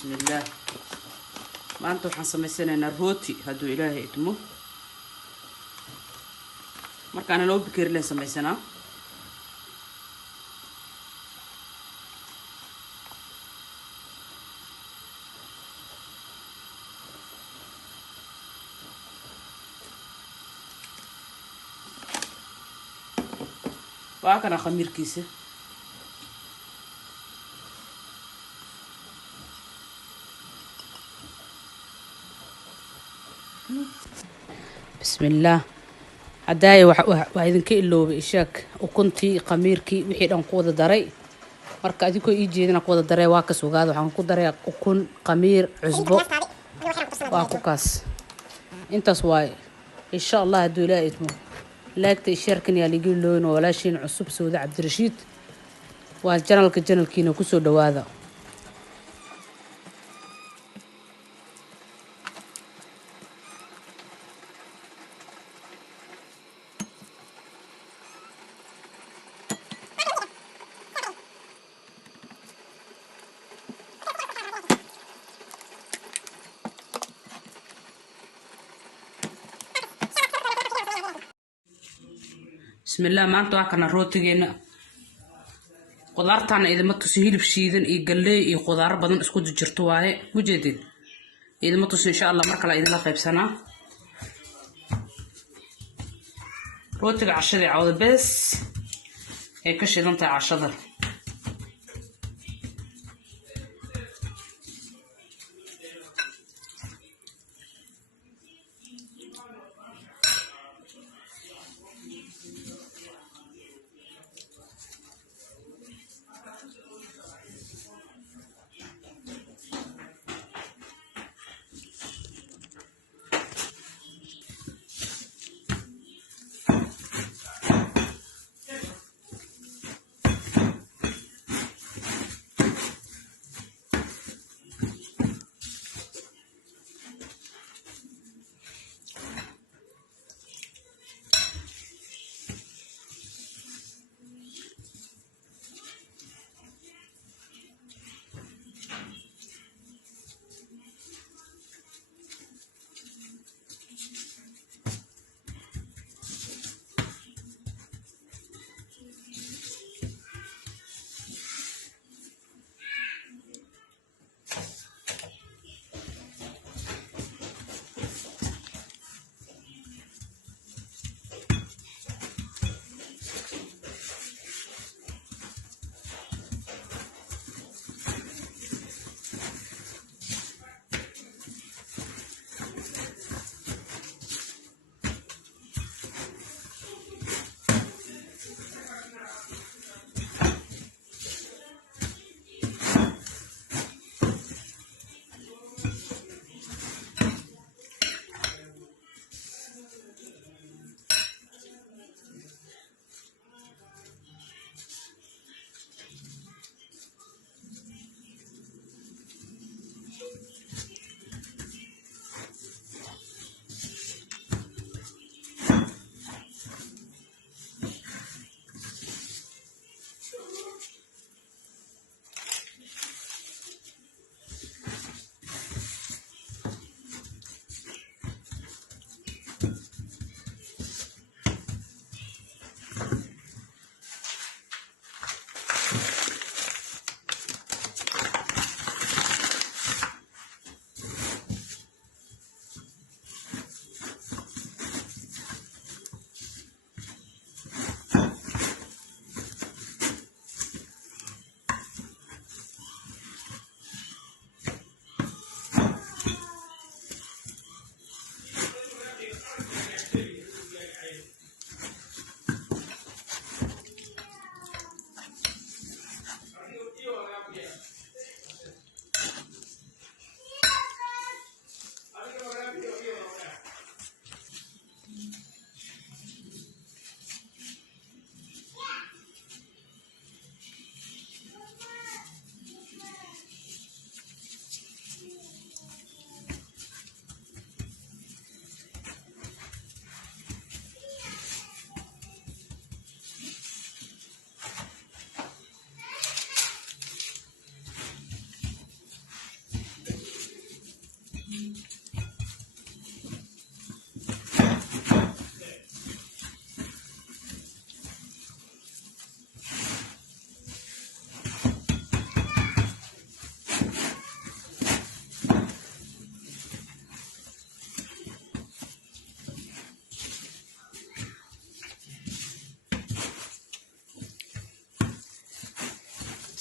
بسم الله. ما أنتوا حنسميسنا روتي هادو إلهي إتمو marka ana loo bikir leen sameysana waa kana khamirkiisa بسم الله. هداي واحد كيلو بإشاك وكنتي قميركي وحي دان قودا داري marka adiko ii jeedina qooda daray waa ka sugaado waxaan ku daray ukun qamiir cusbo waa ku kaas intaas waay insha Allah haduu ilaahay idmo laagta shirkan yaa ligi looyno walaashin cusub Saudi Cabdirashiid waa janalkiina ku soo dhawaada بسم الله. ما أنتوا كنا روتينا قدرتنا إذا ما تسهيل بشيدن يقلي يقدر بدن اسكت جرتواه مجدين إذا ما تسهيل إن شاء الله مركلا إذا لا قيب سنة روتي عشرة عود بس هيك شيء أنت عشرة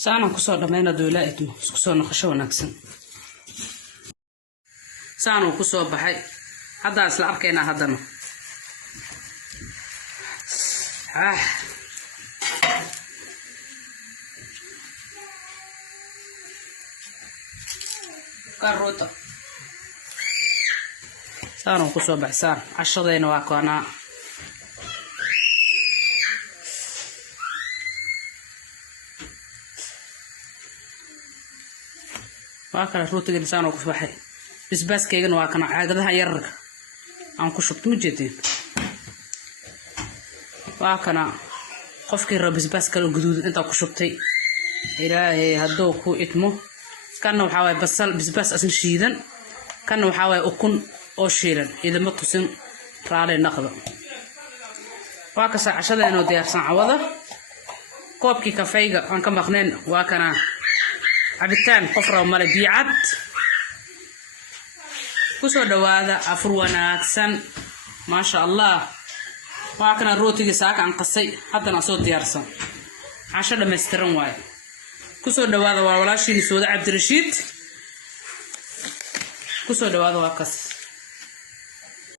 سانا كسر دمينا دولائتنا كسر نخشوا نكسن سانا كسر بحي هذا أصل أركينا هذا كاروتا سانا كسر بحسان 10 دينا واكونا واكل روتي إنسان وكسر بحي بس كيجن واكنا عادها يرك aan ku shubto mujidin waa kana qofkii rab basbaas kala guduud inta ku shubtay ilaahay hadoo ku itmo kana waxa way basal basbaas asan shiidan kana waxa way ukun oo shiilan idama tusin raale naqdo waa ka saacashada diyaarsan cawada koobkii kafeega aan ka maqneen waa kana cabitaan qofra mala biicad kusoo dhawaada afur wanaagsan ma sha Allah waa kana rootiga saaka aan qasay haddana soo diyaarsan casho dhameystiran waay kusoo dhawaada waa walaashii Sooda Cabdirashiid kusoo dhawaada waa kas